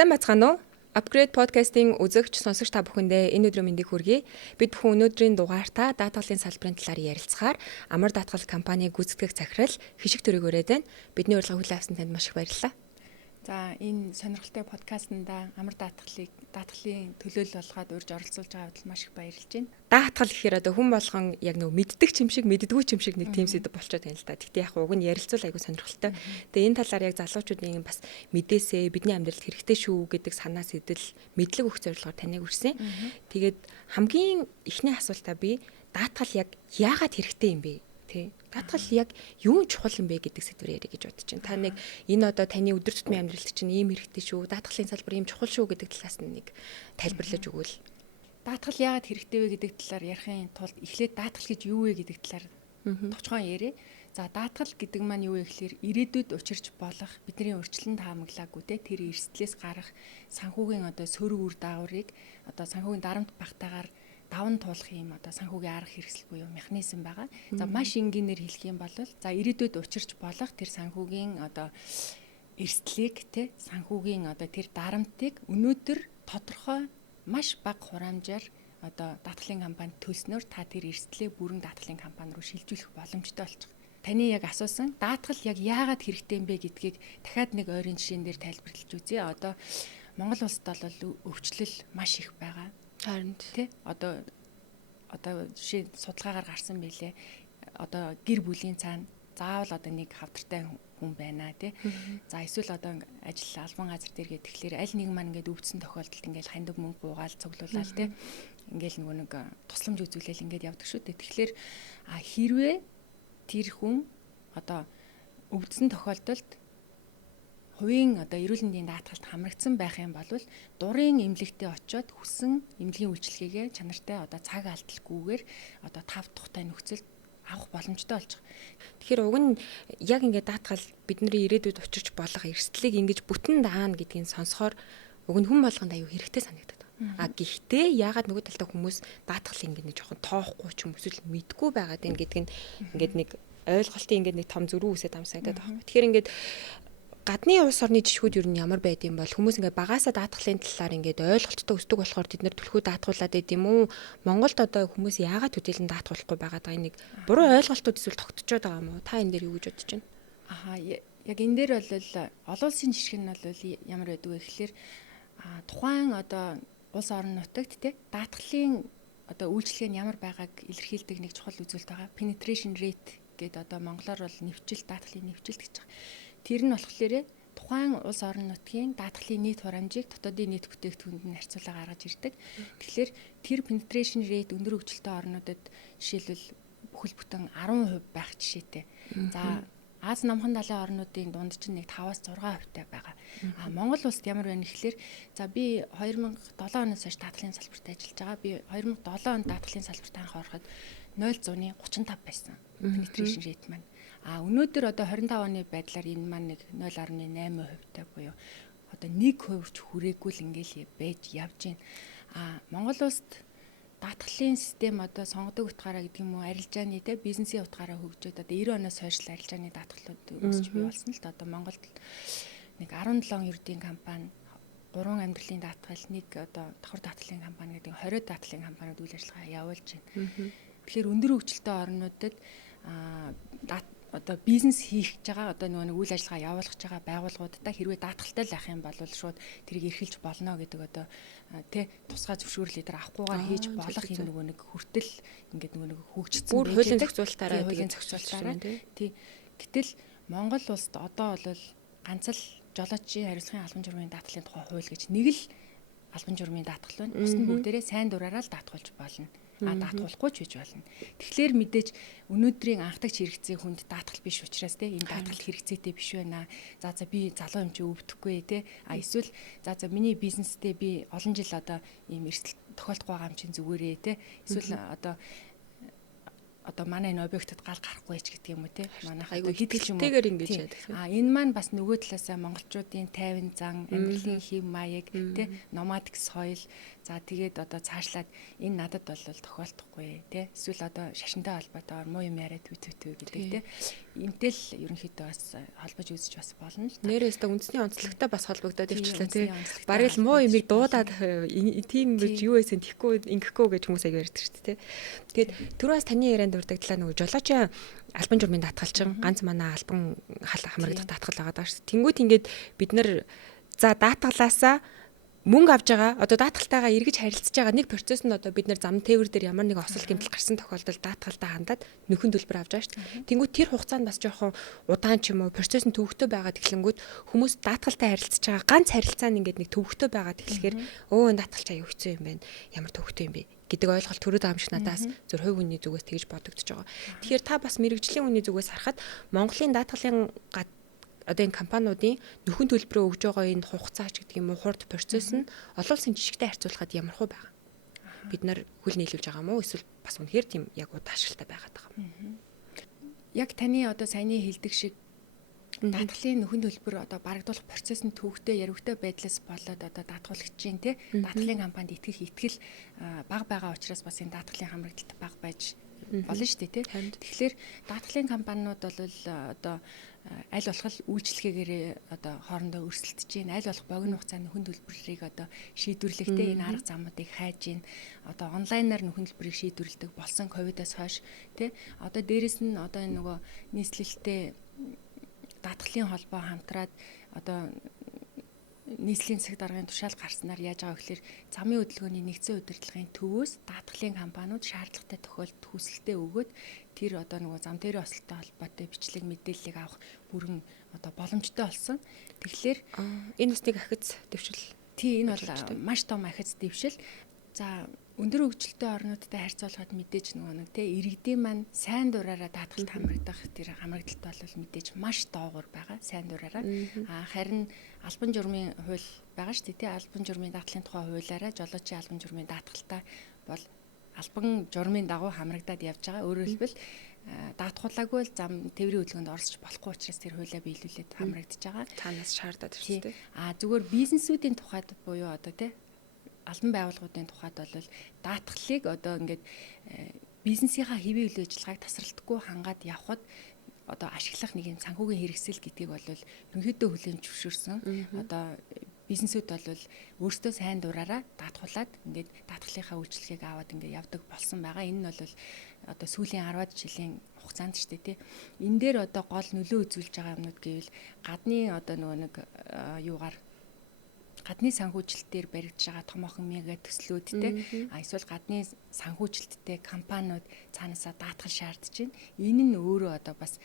Сайн бацгаана уу? Upgrade podcast-ийн үзэгч сонсогч та бүхэндээ энэ өдрийн мэндийг хүргэе. Бид бүхэн өнөөдрийн дугаартаа даатгалын салбарын талаар ярилцахаар Амар даатгал компаниг гүйцэтгэх захирал Хишиг төрөгөөрэй байна. Бидний урилга хүлээн авсан танд маш их баярлалаа. За энэ сонирхолтой подкастнда Амар даатгалын төлөөлөл болгоод урьж оролцуулж байгаа бодол маш их баярлж байна. Даатгал гэхээр одоо хүн болгон яг нэг мэддэг ч юм шиг, мэддэггүй ч юм шиг нэг тийм сэдв болчиход байна л да. Гэхдээ яг уг нь ярилцвал айгүй сонирхолтой. Тэгээ энэ талаар яг залуучуудын бас мэдээсээ бидний амьдралд хэрэгтэй шүү гэдэг санаа сэтэл мэдлэг өгөх зорилгоор таныг үрсэн. Тэгээд хамгийн эхний асуултаа би даатгал яг яагаад хэрэгтэй юм бэ? Даатгал яг юу чухал юм бэ гэдэг сэдвээр ярих гэж бодож байна. Та нэг энэ одоо таны өдөр тутмын амьдралд чинь ийм хэрэгтэй шүү, даатгалын салбар ийм чухал шүү гэдэг талаас нь нэг тайлбарлаж өгвөл. Даатгал яагаад хэрэгтэй вэ гэдэг талаар ярихын тулд эхлээд даатгал гэж юу вэ гэдэг талаар товчхон яриа. За даатгал гэдэг маань юу вэ гэхээр ирээдүйд учирч болох бидний урьдчилан таамаглаагүй тэр эрсдлээс гарах санхүүгийн одоо сөрөг үр дагаврыг одоо санхүүгийн дарамт багтаагаар даван туулах юм одоо санхүүгийн арга хэрэгсэл буюу механизм байгаа. За маш энгийнээр хэлэх юм бол за ирээдүйд учирч болох тэр санхүүгийн одоо эрсдлийг санхүүгийн одоо тэр дарамтыг өнөөдөр тодорхой маш бага хураамжаар одоо даатгалын компанид төлснөөр та тэр эрсдлээ бүрэн даатгалын компани руу шилжүүлэх боломжтой болчих. Таны яг асуусан даатгал яг яагаад хэрэгтэй юм бэ гэдгийг дахиад нэг ойрын жишээн дээр тайлбарлаж үзье. Одоо Монгол улсад бол өвчлөл маш их байгаа. Харин одоо жишээ судалгаагаар гарсан байлээ. Одоо гэр бүлийн цаана заавал одоо нэг хавдартай хүн байна За эсвэл одоо ажил албан газар дээр гээд тэгэхээр аль нэг маань ингээд өвдсөн тохиолдолд ингээд хандаг мөнгө буугаал цуглуулаад ингээд нэг тусламж үзүүлэл ингээд явдаг шүү дээ. Тэгэхээр хэрвээ тэр хүн одоо өвдсөн тохиолдолд хувийн одоо эрүүл мэндийн даатгалд хамрагдсан байх юм бол дурын эмнэлэгтээ очиод хүссэн эмнэлгийн үйлчилгээгээ чанартай одоо цаг алдалгүйгээр одоо тав тухтай нөхцөлд авах боломжтой болж байгаа. Тэгэхээр уг нь яг ингээд даатгал бидний ирээдүйд учирч болох эрсдлийг ингэж бүтэн даана гэдгийг сонсохоор уг нь хүн болгонд аюу хэрэгтэй санагдаад байна. Гэхдээ яагаад нөгөө талдаа хүмүүс даатгалыг ингээд нэг жоохон тоохгүй ч юм эсвэл мэдгүй байгаад байна гэдг нь ингээд нэг ойлголтын ингээд нэг том зөрүү үсэт амсагдаад байгаа. Тэгэхээр ингээд гадны улс орны жишгүүд юу нь ямар байд юм бол хүмүүс ингээд багаасаа даатгалын талаар ингээд ойлголттой өсдөг болохоор тэд нэр түлхүү даатгуулаад байд юм уу? Монголд одоо хүмүүс яагаад төдийлөн даатгуулахгүй байгаа даа нэг буруу ойлголтууд эсвэл тогтцоод байгаа юм уу? Та энэ дээр юу гэж бодож байна? Яг энэ дээр бол олон улсын жишг нь бол ямар байдаг вэ гэхээр тухайн одоо улс орон нутагт даатгалын одоо үйлчлэг нь ямар байгааг илэрхийлдэг нэг чухал үзүүлэлт байгаа. Penetration rate гэдэг одоо монголоор бол нэвчил даатгалын нэвчилт гэж байгаа. Тэр нь болохоор тухайн улс орон нутгийн даатгалын нийт хураамжийг дотоодын нийт бүтээгдэхүүнд нь харьцуулаа гаргаж ирдэг. Тэгэхээр тэр penetration rate өндөр хөгжилтэй орнуудад жишээлбэл бүхэл бүтэн 10% байх жишээтэй. За Аз намхан далайн орнуудын дунд чинь нэг 5-6% байгаа. Монгол улсад ямар байна гэхээр за би 2007 оноос хойш даатгалын салбарт ажиллаж байгаа. Би 2007 онд даатгалын салбарт анх ороход 0.35 байсан. Penetration rate маань. Өнөөдөр одоо 25 оны байдлаар энэ маань нэг 0.8% буюу одоо 1% ч хүрээгүй л ингээл байж явж байна. Монгол улсад даатгалын систем одоо сонгодог утгаараа гэдэг юм уу арилжааны бизнесийн утгаараа хөгжөөд одоо 90 оноос хойш арилжааны даатгалууд үүсч бий болсон л одоо Монголд нэг 17 ердийн компани 3 амьдралын даатгал нэг одоо давхар даатгалын компани гэдэг 20 даатгалын компаниуд үйл ажиллагаа явуулж байна. Тэгэхээр өндөр хөгжилтэй орнуудад одоо бизнес хийх гэж байгаа одоо нэг үйл ажиллагаа явуулах гэж байгаа байгууллагуудтай хэрвээ даатгалтай л ах юм бол шууд тэрийг эрхэлж болно гэдэг одоо тусгай зөвшөөрлөөр авахгүйгээр хийж болох юм нэг хүртэл ингээд нэг хөгжсөн бүр хуулийн зохицуулалтаараа гэтэл Монгол улсад одоо бол ганц л жолоочийн хариуцлагын албан журмын даатгалын тухай хууль гэж нэг л албан журмын даатгал байна. Бус нь бүгдээрээ сайн дураараа л даатгуулж болно. Даатгуулахгүй ч гэж болно. Тэгэхээр мэдээж өнөөдрийн анхдагч хэрэгцээ хүнд даатгал биш учраас энэ даатгал хэрэгцээтэй биш байна. За би залуу юм чи өвдөхгүй эсвэл за миний бизнестэй би олон жил одоо ийм эрсдэл тохиолдох байгаа юм чинь зүгээрээ эсвэл одоо одоо манай энэ объектод гал гарахгүй ч гэдэг юм уу те. Манайх айгүй гэдэг юм уу. хэтгэлтэйгээр ингэж яадаг. Энэ маань бас нөгөө талаасаа монголчуудын тайван зан, амьдралын хэв маяг те, номадик соёл. За тэгээд одоо цаашлаад энэ надад бол тохиолдохгүй те. Эсвэл одоо шашинтай холбоотойгоор муу юм яриад үтвэтвэ гэдэг те. Энтэл ерөнхийдөө бас холбож үзэж бас болно л. Нэрээс та үндэсний онцлогтой бас холбогдоод ирчихлээ тий. Бараг л муу юмыг дуудаад тийм гэж юу байсан тэхгүй ингэхгүй гэж хүмүүс аяг ярьдаг шүү дээ тий. Тэгээд түрүүс таны ярианд дурдагдлаа нөгөө жолоочийн албан журмын даатгалчин ганц манай албан хамрагдах даатгал байгаа даа шүү. Тэнгүүт ингээд бид нар за даатгалаасаа мөнгө авж байгаа одоо даатгалтайгаа эргэж харилцаж байгаа нэг процесс нь одоо бид нар зам тээвэр дээр ямар нэг осол гэмтэл гарсан тохиолдолд даатгалтаа хандаад нөхөн төлбөр авч байгаа шүү дээ. Тэнгүүд тэр хугацаанд бас жоохон удаан ч юм уу процесс нь төвөгтэй байгаад эхлэнгүүд хүмүүс даатгалтай харилцаж байгаа ганц харилцаа нь ингээд нэг төвөгтэй байгаад эхлэхээр өө даатгалчаа юу хэцүү юм бэ? Ямар төвөгтэй юм бэ? Гэдэг ойлголт төрөөд байгаа юм шиг надаас зөв хувь хүний зүгээс тэгж бодогдож байгаа. Тэгэхээр та бас мэрэгжлийн хүний зүгээс харахад Монголын даатгалын одоо энэ компаниудын нөхөн төлбөрөө өгж байгаа энэ хугацаа ч гэдэг юм уу хурд процесс нь олон улсын жишгтэй харьцуулахад ямар хөө байгаа. Бид нар хөл нийлүүлж байгаа мó эсвэл бас үнэхээр тийм яг удаашралтай байгаад байгаа юм. Яг таны одоо саяны хэлдэг шиг даатгалын нөхөн төлбөр одоо барагдуулах процесс нь төвөгтэй яригтэй байдлаас болоод одоо даатгуулагчийн те даатгалын компанид итгэл бага байгаа учраас бас энэ даатгалын хамрагдалт бага байж болно шүү дээ те. Тэгэхээр даатгалын компаниуд бол одоо аль болох үйлчлэгээгээр одоо хоорондоо өрсөлдөж гин аль болох богино хугацааны нөхөн төлбөрийг одоо шийдвэрлэхдээ энэ арга замуудыг хайж гин одоо онлайнаар нөхөн төлбөрийг шийдвэрлэдэг болсон ковидоос хойш тий одоо дээрэс нь одоо энэ нөгөө нийслэлтэй даатгалын холбоо хамтраад одоо нийслэлийн засаг даргын тушаал гарснаар яаж байгаа гэхээр замын хөдөлгөөний нэгдсэн удирдлагын төвөөс даатгалын компаниуд шаардлагатай тохиолдолд хүсэлтээ өгөөд тэр одоо нөгөө зам тээврийн осолтой холбоотой бичлэг мэдээллийг авах бүрэн одоо боломжтой болсон. Тэгэхээр энэ бас нэг ахиц дэвшил. Тий энэ бол маш том ахиц дэвшил. За өндөр хөгжилтэй орнуудтай харьцуулахад мэдээж нөгөө нэг те иргэдийн маань сайн дураараа даатгалд хамрагдах тэр хамрагдалт бол мэдээж маш доогуур байгаа сайн дураараа. Харин албан журмын хууль байгаа шүү дээ те албан журмын даатгалын тухай хуулиараа жолоочийн албан журмын даатгалтаа бол албан журмын дагуу хамрагдаад явж байгаа. Өөрөөр хэлбэл даатгуулаагүй л зам тээврийн хөдөлгөөнд орсож болохгүй учраас тэр хуулиа биелүүлээд хамрагдаж байгаа. Танаас шаардаад байна те. Зүгээр бизнесүүдийн тухайд буюу одоо те албан байгууллагуудын тухайд бол даатгалыг одоо ингээд бизнесийнхаа хэвийн үйл ажиллагааг тасралтгүй хангаад явхад одоо ашиглах нэг юм санхүүгийн хэрэгсэл гэдгийг бол ерөнхийдөө хүлээн зөвшөөрсөн. Одоо бизнесүүд бол өөрсдөө сайн дураараа даатгуулаад ингээд даатгалынхаа үйлчлэгийг аваад ингээд явдаг болсон байгаа. Энэ нь бол одоо сүүлийн 10-аад жилийн хугацаанд ч тий. Энэ дээр одоо гол нөлөө үзүүлж байгаа юмнууд гэвэл гадны одоо нөгөө нэг юугаар гадны санхүүжилтээр баригдаж байгаа томоохон мега төслүүдтэй эсвэл гадны санхүүжилттэй компаниуд цаанаасаа даатгал шаардж байна. Энэ нь өөрөө одоо бас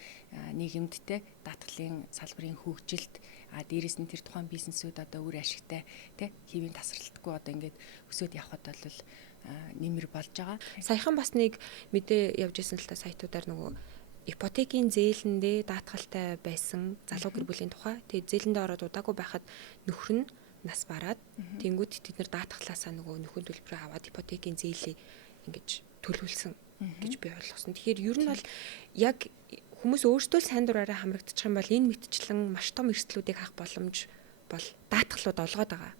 нийгэмдтэй даатгалын салбарын хөгжилд дээрээс нь тэр тухайн бизнесүүд одоо үр ашигтай тий хэвийн тасралтгүй одоо ингээд өсөд явхад бол нэмэр болж байгаа. Саяхан бас нэг мэдээ явж исэн л та сайтуудаар нөгөө ипотекийн зээлэндээ даатгалтай байсан залуу гэр бүлийн тухай. Тэгээд зээлэндээ ороод удаагүй байхад нөхөр нь нас бараад тэнгууд тэд нар даатгалаасаа нөгөө нөхөн төлбөрөө аваад ипотекийн зээлээ ингэж төлөвлөсөн гэж би ойлгосон. Тэгэхээр ер нь бол яг хүмүүс өөрсдөө сайн дураараа хамрагдчих юм бол энэ мэтчлэн маш том эрсдлүүдийг хаах боломж бол даатгалууд олгоод байгаа.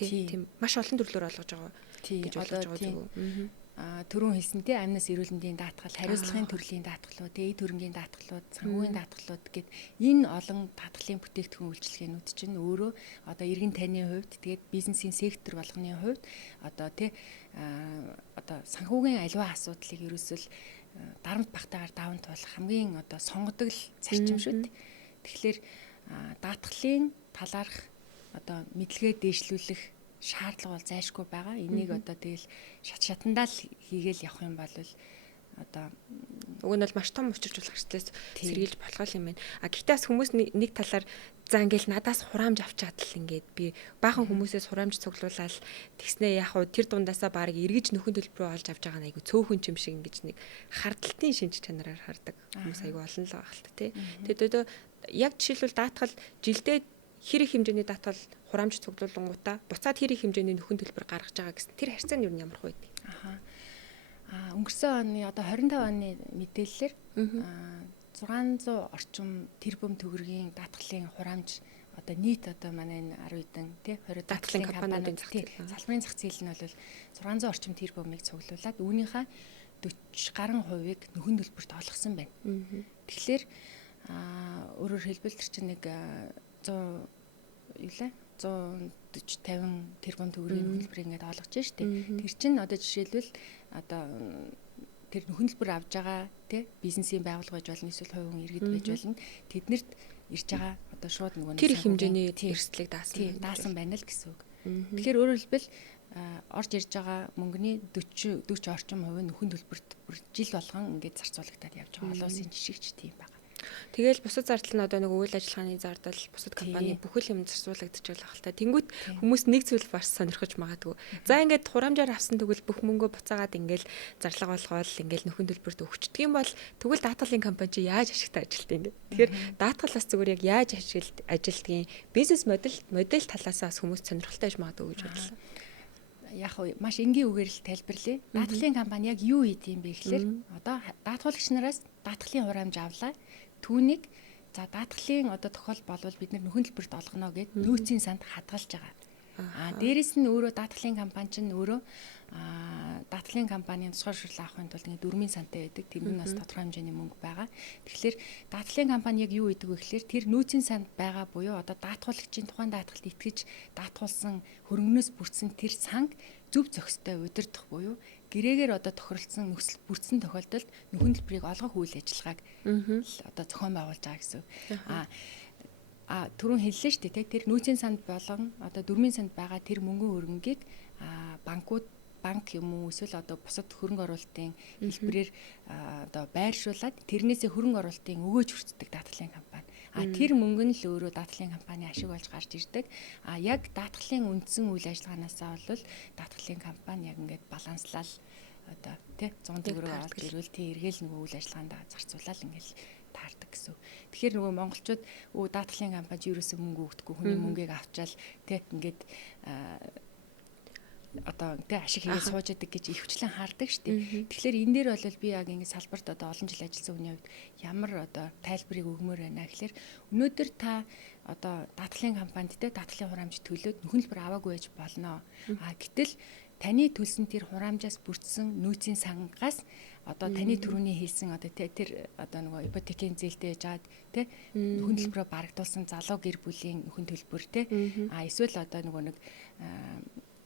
Тийм маш олон төрлөөр олгож байгаа гэж ойлгож байгаа зүг. Түрүүн хэлсэнтэй амнаас эрүүл мэндийн даатгал, хариуцлагын төрлийн даатгалууд, эд хөрөнгийн даатгалууд, санхүүгийн даатгалууд гэд энэ олон даатгалын бүтээгдэхүүн үйлчилгээнүүд чинь өөрөө одоо иргэн таны хувьд тэгээд бизнесийн сектор болгоны хувьд одоо одоо санхүүгийн аливаа асуудлыг ерөөсөл дарамт багтаагаар даван туулах хамгийн одоо сонгодог зарчим шүү дээ. Тэгэхээр даатгалын талаарх одоо мэдлэгээ дээшлүүлэх шаардлага бол зайлшгүй байгаа. Энийг одоо тэгэл шатандаа л хийгээл явах юм бол одоо уг нь бол маш том учиржуулах хэрэгслээс сэргийлж болох юм байна. Гэхдээ бас хүмүүс нэг талаар за ингээл надаас хураамж авчаад л ингээд би баахан хүмүүсээс хураамж цуглуулаад тэгснээ яг хуу тэр дундаасаа баг эргэж нөхөн төлбөрөө олж авч байгаа нь айгу цөөхөн юм шиг ингэж нэг хардталтын шинж чанараар хардаг хүмүүс айгу олон л байгаа хэлт тий. Тэгээд яг жишээлбэл даатгал жилдээ хэр их хэмжээний даатгал хураамж цуглуулангуудаа буцаад хэр их хэмжээний нөхөн төлбөр гаргаж байгаа гэсэн тэр харьцаа нь юу ямар хөө байдаг. Өнгөрсөн оны одоо 25 оны мэдээллээр 600 орчим тэрбум төгрөгийн даатгалын хураамж одоо нийт одоо манай энэ 10 хэдэн тий 20 даатгалын компаниудын салбарын зах зээл нь бол 600 орчим тэрбумыг цуглуулад үүнийхээ 40 гаруй хувийг нөхөн төлбөрт олгосон байна. Тэгэхээр өөрөөр хэлбэл тэр чинь нэг 100 юу лээ 140-50 тэрбум төгрөгийн нөхөн төлбөрийг ингээд олгож штэ. Тэр чинь одоо жишээлбэл одоо тэр нөхөн төлбөр авж байгаа тий бизнесийн байгууллага гэж болно, эсвэл хувийн иргэд гэж болно. Тэднэрт ирж байгаа одоо шууд нөгөө тэр их хэмжээний эрсдлийг даасан байна л гэсэн үг. Тэгэхээр өөрөөр хэлбэл орж ирж байгаа мөнгөний 40 орчим хувь нөхөн төлбөрт жил болгон ингээд зарцуулагдаад явж байгаа олон улсын жишгч тийм байна. Тэгэл бусад зардал нь одоо нэг үйл ажиллагааны зардал бусад компани бүхэл юм зарцуулагдаж байгаа хэлтэй. Тэнгүүт хүмүүс нэг зүйл бас сонирхож магадгүй. За ингээд хураамжаар авсан тэгвэл бүх мөнгөө буцаагаад ингээд зарлага болгоод ингээд нөхөн төлбөрт өгчдөг юм бол тэгвэл даатгалын компани чи яаж ашигтай ажилтдаг ингээд. Тэгэхээр даатгалаас зүгээр яг яаж ажилтдгийг бизнес модель талаасаа бас хүмүүс сонирхолтой байж магадгүй гэж бодлоо. Яг маш энгийн үгээр л тайлбарлая. Даатгалын компани яг юу хийдэм бэ гэхээр одоо даатгуулагч нараас даатгалын хураамж авлаа. Түүнийг за даатгалын одоо тохиол болвол бид нөхөн төлбөрт олгоно гэд нөөцийн санд хадгалж байгаа. Дээрэс нь өөрөө даатгалын компани чинь өөрөө даатгалын компанийн тусгай шүрэл авахын тулд ингэ дөрмийн сантай байдаг. Тэр нь бас тодорхой хэмжээний мөнгө байгаа. Тэгэхээр даатгалын компани яг юу хийдэг вэ гэхээр тэр нөөцийн санд байгаа буюу одоо даатгуулагчийн тухайн даатгалд итгэж даатгуулсан хөрөнгнөөс бүрдсэн тэр санг зөв зохистой удирдах буюу гэрээгээр одоо тохиролцсон нөхцөл бүрдсэн тохиолдолд нөхөн төлбөрийг олгох үйл ажиллагааг одоо зохион байгуулж байгаа гэсэн. Түрүүн хэллээ шүү дээ. Тэр нөөцийн санд болон одоо дөрмийн санд байгаа тэр мөнгөн хөрөнгийг банк юм уу эсвэл одоо бусад хөрөнгө оруулалтын хэлбэрээр одоо байршуулад тэрнээсээ хөрөнгө оруулалтын өгөөж хүртдэг даатгалын компани. Тэр мөнгө нь л өөрөө даатгалын компани ашиг болж гарч ирдэг. Яг даатгалын үндсэн үйл ажиллагаанаасаа бол даатгалын компани яг ингээд баланслал одоо тий 100 төгрөг аваад ирвэл тий эргээл нөгөө үйл ажиллагаанд зарцуулаад ингээд таардаг гэсэн. Тэгэхээр нөгөө монголчууд даатгалын компани ерөөсөө мөнгө өгдөггүй, хүний мөнгийг авчаал тий ингээд одоо тэ ашиг хийгээд сууж идэг гэж ихвчлэн хаардаг шүү дээ. Тэгэхээр энэ дээр бол би яг ингэ салбарт одоо олон жил ажилласан хүний хувьд ямар одоо тайлбарыг өгмөр байна гэхээр өнөөдөр та одоо даатгалын компанид тэ даатгалын хураамж төлөөд нөхөн төлбөр аваагүй байж болно. Гэтэл таны төлсөн тэр хураамжаас бүрдсэн нөөцийн сангаас одоо таны түрүүний хэлсэн одоо тэр одоо нөгөө ипотекийн зээлтэй жаад тэ нөхөн төлбөрөөр барагдуулсан залуу гэр бүлийн нөхөн төлбөр тэ эсвэл одоо нөгөө нэг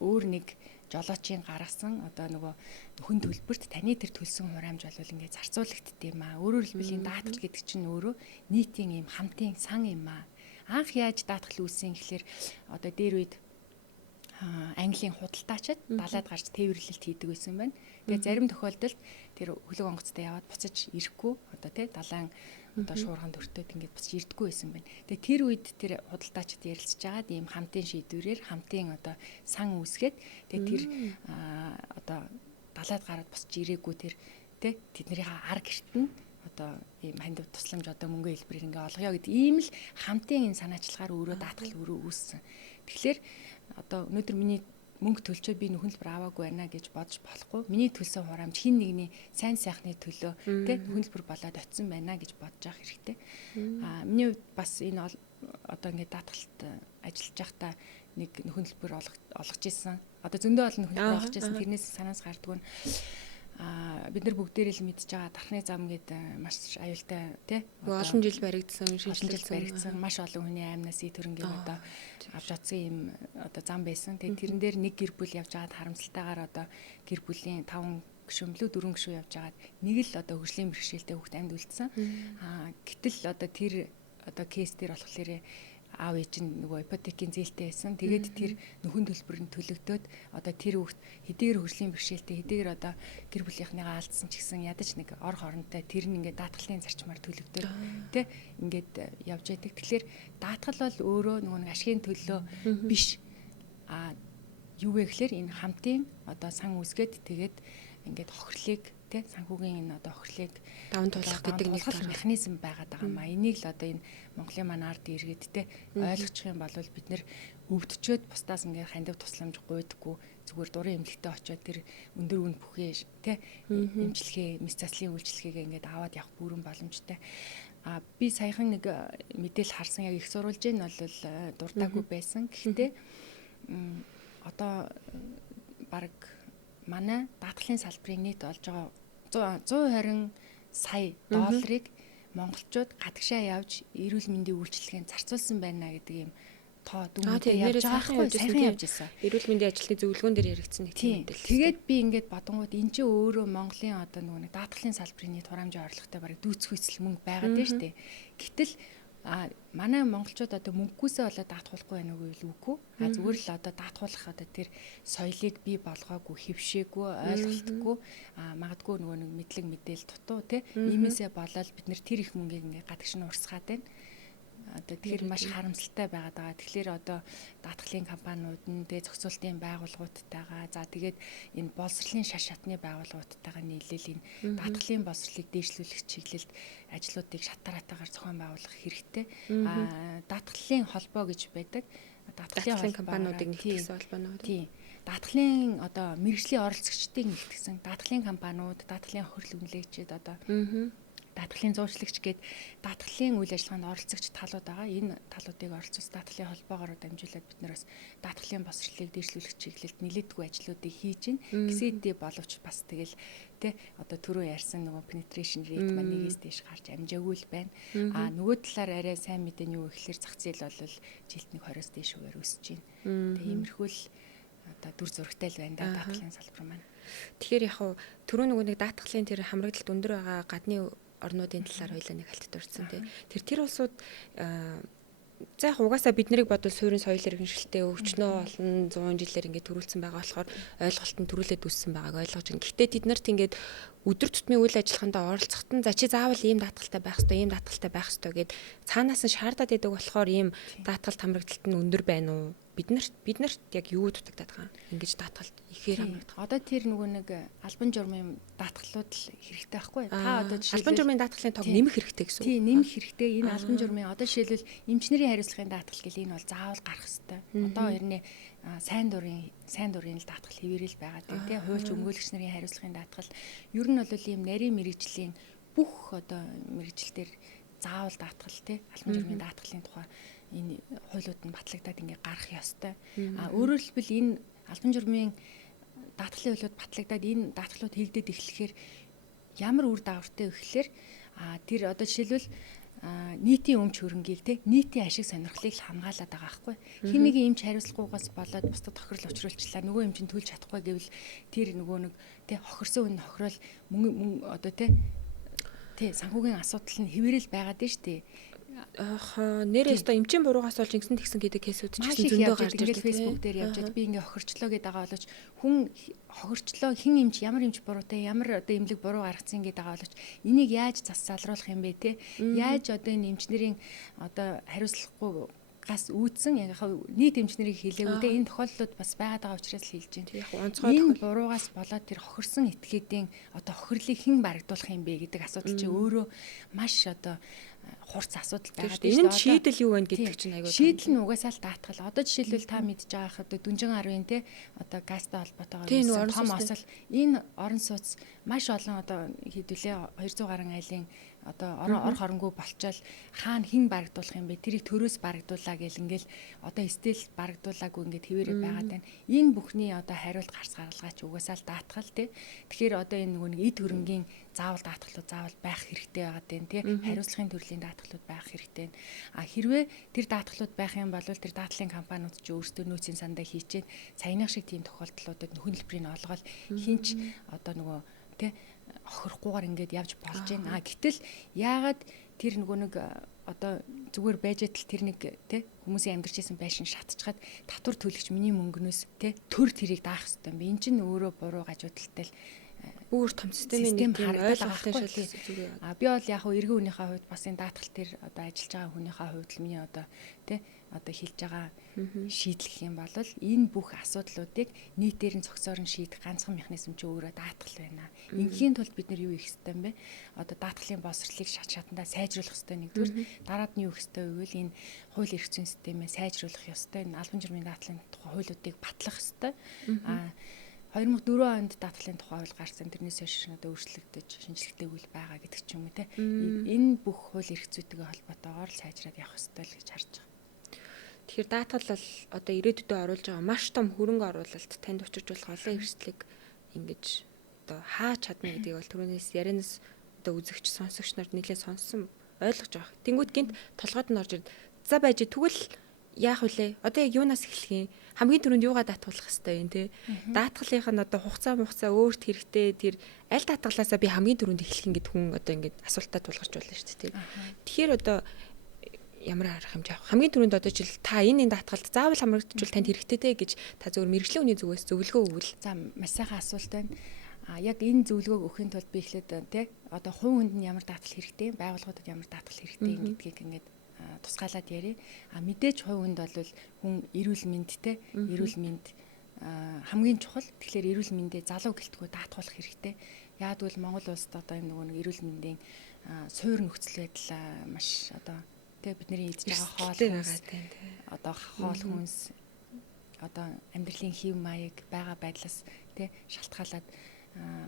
өөр нэг жолоочийн гаргасан одоо нөгөө нөхөн төлбөрт таны тэр төлсөн хураамж бол ингээд зарцуулагддаг юм аа. Өөрөөр хэлбэл энэ даатгал гэдэг чинь өөрөө нийтийн юм хамтын сан юм аа. Анх яаж даатгал үүссэн гэхэлэр одоо дээр үед Английн худалдаачид далайд гарч тээвэрлэлт хийдэг байсан байна. Тэгээ зарим тохиолдолд тэр хөлөг онгоцтой яваад буцаж ирэхгүй одоо тий далайн одоо шуурганд өртөөд ингээд буцаж ирдэггүй байсан байна. Тэгээ тэр үед тэр худалдаачид ярилцж байгаад ийм хамтын шийдвэрээр хамтын одоо сан үүсгээд тэгээ тэр одоо далайд гараад буцаж ирээгүй тэр тий тэднэрийнхээ ар гэрт нь одоо ийм хандив тусламж одоо мөнгө хэлбэрээр ингээ олгоё гэдэг ийм л хамтын энэ санаачлагаар өөрөө даатгал өөрөө үүссэн. Тэгэхээр одоо өнөөдөр миний мөнгө төлчөө би нөхөн төлбөр аваагүй байна гэж бодож болохгүй. Миний төлсөн хураамж хин нэгний сайн сайхны төлөө тэ нөхөн төлбөр болоод очисон байна гэж бодож явах хэрэгтэй. Миний хувьд бас энэ одоо ингээд даатгалт ажиллаж байхдаа нэг нөхөн төлбөр олгож ирсэн. Одоо зөндөө олон нөхөн төлбөр олгож ирсэн. Тэрнээс санаас гардаг нь бид нар бүгдээрээ л мэдж байгаа дархны зам гэдэг маш аюултай тий олон жил баригдсан маш олон хүний аймнаас төрөнгийн одоо авч чадсан юм одоо зам байсан. Тэгээ тэрэн дээр нэг гэр бүл явж байгаад харамсалтайгаар одоо гэр бүлийн 5 гишүүн лөө 4 гишүүн явж байгаад нэг л одоо хөгжлийн бэрхшээлтэй хүүхэд амьд үлдсэн. Гэтэл одоо тэр одоо кейс дээр болохоор аав ээж нь нөгөө ипотекийн зээлтэй байсан. Тэгээд тэр нөхөн төлбөр нь төлөгдөөд одоо тэр хүүхд хэдийгээр хөгжлийн бэрхшээлтэй хэдийгээр одоо гэр бүлийнхнийгаа алдсан ч гэсэн ядаж нэг ор хоронтой тэр нь ингээд даатгалын зарчмаар төлөгдөөд тэ ингээд явж байдаг. Тэгэхээр даатгал бол өөрөө нөгөө нэг ашигын төлөө биш. Юу вэ гэхээр энэ хамтын одоо сан үүсгээд тэгээд ингээд хохирлыг тэ санхүүгийн энэ одоо хохирлыг даван туулах гэдэг нэг механизм байгаад байгаа маа. Энийг л одоо энэ Монголын маань ард иргэд тэ ойлгочих юм бол бид нэр өвдчөөд бусдаас ингээд хандив тусламж гуйдаггүй зүгээр дурын эмнэлэгтээ очиод тэр өндөр үн бүхээ тий эмчилгээ, мэс заслын үйлчилгээгээ ингээд аваад явах бүрэн боломжтой. Би саяхан нэг мэдээлэл харсан, яг их сурвалжийн нь бол дуртаагүй байсан. Гэхдээ одоо баг манай даатгалын салбарын нийт олж байгаа 120 сая долларыг монголчууд гадагшаа явж эрүүл мэндийн үйлчилгээнд зарцуулсан байна гэдэг юм тоо дүнтэй явж байгаа хгүй, сайхан явж исэн. Эрүүл мэндийн ажилтны зөвлөгөөн дээр яригдсан нэг тийм мэдээлэл. Тэгээд би ингээд бодонгууд эн чинь өөрөө Монголын одоо нэг даатгалын салбарын нийт хураамжийн орлоготой бараг дүүцэх үйсэл мөнгө байгаа дээ шүү дээ. Гэтэл манай монголчууд одоо мөнггүйсээ болоод даатгуулахгүй байна уу гэвэл үгүй. Зүгээр л одоо даатгуулах одоо тэр соёлыг бий болгоогүй, хөвшээгүй, ойлголтгүй, магадгүй нөгөө нэг мэдлэг мэдээл дутуу тий. Иймээсээ болоод бид нэр тэр их мөнгийг ингээд гадагш нь урсгаад байна. Одоо тэгэхээр маш харамсалтай байгаад байгаа. Тэгэхээр одоо даатгалын компаниуд нь тэгээ зохицуултын байгууллагуудтайгаа за тэгээд энэ боловсролын шаш шатны байгууллагуудтайгаа нийлээл энэ даатгалын боловсролыг дээшлүүлэх чиглэлд ажлуудыг шат тараатайгаар зохион байгуулах хэрэгтэй. Даатгалын холбоо гэж байдаг. Даатгалын компаниудыг нэгтгэсэн холбоо нь. Тийм. Даатгалын одоо мэргэжлийн оролцогчдыг нэгтгэсэн. Даатгалын компаниуд, даатгалын хөрөл үнэлэгчид одоо даатгалын зуурчлагч гээд даатгалын үйл ажиллагаанд оролцогч талууд байгаа. Энэ талуудыг оролцуулсан даатгалын холбоогоор дамжуулаад бид нар бас даатгалын боловсролыг дээшлүүлэх чиглэлд нэлээдгүй ажлуудыг хийж байна. Гэсэдээ боловч бас тэгэл тэ одоо түрүү ярьсан нөгөө penetration rate маань нэгээс дээш гарч амжаагүй л байна. Нөгөө талаар арай сайн мэдээ нь юу гэхээр зах зээл бол жилд нэг 20-с дээшүүгээр өсөж байна. Тэгээ иймэрхүү л одоо дүр зурагтай л байна да даатгалын салбар маань. Тэгэхээр яг хуу түрүү нөгөө нэг даатгалын тэр хамрагдлалт өндөр байгаа гадны орнуудын талаар хоёлаа нэг хальт дурдсан тий. Тэр улсууд за яг угаасаа бид нарыг бодвол суурин соёл иргэншилтэй өвчнөө олон 100 жилээр ингээд төрүүлсэн байгаа болохоор ойлголт нь төрүүлээд үссэн байгааг ойлгож байна. Гэхдээ тэд нарт ингээд өдөр тутмын үйл ажиллагаанд оролцоход нь за чи заавал ийм даатгалтай байх ёстой, ийм даатгалтай байх ёстой гэд цаанаас нь шаардаад байдаг болохоор ийм даатгалт хамрагдлалт нь өндөр байна уу? Бид нарт яг юу дутагдаад байгаа юм? Ингэж даатгалт ихээр хамрагдах. Одоо тэр нөгөө нэг албан журмын даатгалууд л хэрэгтэй байхгүй? Та одоо жишээлбэл албан журмын даатгалын тог нэмэх хэрэгтэй гэсэн үг. Тийм, нэмэх хэрэгтэй. Энэ албан журмын одоо жишээлбэл эмчнэрийн хариуцлагын даатгал гэл энэ бол заавал гарах хэрэгтэй. Одоо ерний сайн дурын л даатгал хэвээрэл байгаа тийм тий. Хуульч өмгөөлөгч нарын хариуцлагын даатгал ер нь бол ийм нарийн мэрэгжлийн бүх одоо мэрэгжилтээр заавал даатгал тий. Албан журмын даатгалын тухай энэ хуулиуд нь батлагдаад ингээ гарах ёстой. Өөрөөр хэлбэл энэ албан журмын даатгалын хуулиуд батлагдаад энэ даатгалууд хийгдээд эхлэхээр ямар үр дагавартай вэ гэхээр тэр одоо жишээлбэл нийтийн өмч хөрөнгийг те нийтийн ашиг сонирхлыг л хамгаалаад байгаа байхгүй. Хин нэг эмч хариуцлагагүйгээс болоод бусдад тохирол учруулчлаа. Нөгөө эмч нь төлж чадахгүй гэвэл тэр нөгөө нэг те хохирсон үн хохирол мөнгө одоо те санхүүгийн асуудал нь хэвээрэл байгаад байна шүү дээ. Нэрээ өстой эмчийн буруугаас болж ингэсэн тэгсэн гэдэг кейсүүд ч гэсэн зөндөө гарч ирдэг. Facebook дээр явж байгаад би ингээ хохирчлоо гэдэг байгаа боловч хүн хохирчлоо хин эмч ямар эмч буруутай ямар одоо эмнэлэг буруу гаргацсан гэдэг байгаа боловч энийг яаж залруулах юм бэ те? Яаж одоо энэ эмчнэрийн одоо хариуцлагагүй гас үүдсэн яг нийт эмчнэрийг хэлээгүй те энэ тохиолдлууд бас байгаад байгаа учраас л хэлж байна. Яг онцгой энэ буруугаас болоод тэр хохирсон этгээдийн одоо хохирлыг хэн барагдуулах юм бэ гэдэг асуудал чи өөрөө маш одоо хурц асуудал байгаа тийм. Энэ шийдэл юу вэ гэдэг чинь аягүй. Шийдэл нь угаасаа л даатгал. Одоо жишээлбэл та мэдж байгаа хад Дүнжин 10-ын те одоо газтай холбоотойгоор том осол энэ орон сууц маш олон одоо хэдүүлээ 200 гаруй айлын одоо ор хоронгүй болчоод хаана хэн барагдуулах юм бэ? Тэрийг төрөөс барагдуулаа гэл ингээл одоо стил барагдуулаагүй ингээд хэвээрээ байгаад байна. Энэ бүхний одоо хариулт гарц гаргалгаач угаасаа л даатгал тий. Тэгэхээр одоо энэ нөгөө нэг эд хөрөнгийн заавал даатгалууд заавал байх хэрэгтэй байгаад байна тий. Хариуцлагын төрлийн даатгалууд байх хэрэгтэй. Хэрвээ тэр даатгалууд байх юм бол тэр даатгалын компаниуд ч өөрсдөө нөөцийн сандаа хийчээд саяных шиг тийм тохиолдлуудад нөхөн хэлбэрийг олгоод хинч одоо нөгөө тий охирохгүйгээр ингээд явж болж байна. Гэтэл яагаад тэр нөгөө нэг одоо зүгээр байж тал тэр нэг тий хүмүүсийн амьдарч исэн байшин шатчихад татвар төлөгч миний мөнгнөөс тий төр тэрийг даах хэрэгтэй юм би. Эн чинь өөрөө буруу гажуудалтай л бүр том системийн нэг тийм ойлголтын шалгал зүгээр. Би бол яг хөө иргэн хүнийхээ хувьд бас энэ даатгал тэр одоо ажиллаж байгаа хүнийхээ хувьд л миний одоо тий одоо хэлж байгаа шийдлэх юм бол энэ бүх асуудлуудыг нийтээр нь цогцоор нь шийдэх ганцхан механизм чи өөрөө даатгал байна. Ингийн тулд бид нар юу хийх ёстой юм бэ? Одоо даатгалын боловсролыг шатандаа сайжруулах ёстой нэгдүгээр. Дараад нь юу хийх ёстой вэ? Энэ хууль эрх зүйн системээ сайжруулах ёстой. Энэ албан журмын даатгалын тухай хуулиудыг батлах ёстой. 2004 онд даатгалын тухай хууль гарсан. Тэрнээс хойш одоо өөрчлөгдөж, шинжилгээтэй үйл байгаа гэдэг ч юм уу те. Энэ бүх хууль эрх зүйтэйгээ холбоотойгоор сайжраад явах ёстой л гэж харж байгаа. Тэгэхээр даатгал бол одоо ирээдүйдээ оруулж байгаа маш том хөрөнгө оруулалт танд учирч болох олон эрсдлийг ингэж одоо хааж чадна гэдгийг бол түрүүнээс ярианаас одоо үзэгч сонсогч нарт нэлээд сонссон ойлгож байгаа. Тэнгүүд гинт толгойд нь орж ирд. За байж тэгвэл яах вүлээ? Одоо яг юунаас эхлэх юм? Хамгийн түрүүнд юугаа даатгуулах хэвтэй юм те? Даатгалынх нь одоо хугацаа өөрт хэрэгтэй тэр аль даатгалаасаа би хамгийн түрүүнд эхлэх ингээд хүн одоо ингээд асуултаа тулгарч болно шүү дээ. Тэгэхээр одоо ямар арга хэмжээ авах? Хамгийн түрүүнд одоо жишээл та энэ даатгалд заавал хамрагдчихвал танд хэрэгтэй те гэж та зөвхөн мэрэгжлийн хүний зүгээс зөвлөгөө өгвөл. За маш сайхан асуулт байна. Яг энэ зөвлөгөөг өгөхийн тулд би эхлээд те одоо хувь хүнд нь ямар даатгал хэрэгтэй, байгууллагуудад ямар даатгал хэрэгтэй гэдгийг ингээд тусгаалаад ярив. Мэдээж хувь хүнд бол хүн эрүүл мэндтэй, эрүүл мэнд хамгийн чухал. Тэгэхээр эрүүл мэндээ залуу гэлтгүү даатгуулах хэрэгтэй. Яагтвэл Монгол улсад одоо энэ нөгөө эрүүл мэндийн суур нөхцөл байдал маш одоо тэг бидний идж байгаа хоол хүнс одоо амьдралын хэв маяг байгаа байдлаас тэг шалтгаалаад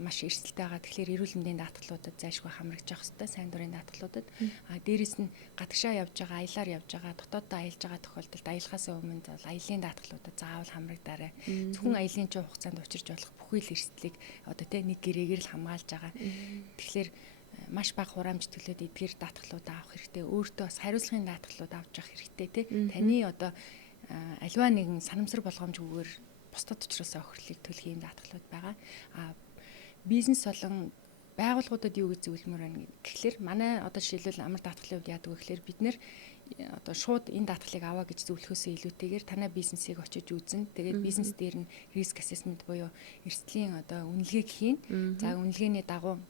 маш эрсдэлтэй байгаа. Тэгэхээр эрүүл мэндийн даатгалуудад зайлшгүй хамрагдж явах хэрэгтэй, сайн дурын даатгалуудад. Дээрээс нь гадагшаа явж байгаа, аялаар явж байгаа, дотооддоо аялж байгаа тохиолдолд аялахаас өмнө аялын даатгалуудад заавал хамрагдаарай. Зөвхөн аялын ч хугацаанд учирч болох бүхий л эрсдлийг одоо тэг нэг гэрээгээр л хамгаалж байгаа. Тэгэхээр маш бага хураамж төлөөд эдгээр даатгалуудаа авах хэрэгтэй. Өөртөө бас хариуцлагын даатгалууд авч явах хэрэгтэй тий. Таны одоо аливаа нэгэн санамсар болгоомжгүйгээр бусдад учраас охирлыг төлөх юм даатгалууд байгаа. Бизнес болон байгууллагуудад юу гэж зөвлөмөр байна гэхэлэр манай одоо жишээлбэл амар даатгалын хувьд яадаг вэ гэхэлэр бид нэр одоо шууд энэ даатгалыг аваа гэж зөвлөхөөсөө илүүтэйгээр танай бизнесийг очиж үзэн тэгээд бизнес дээр нь риск ассессмент буюу эрсдлийн одоо үнэлгээг хийн. За үнэлгээний дагуу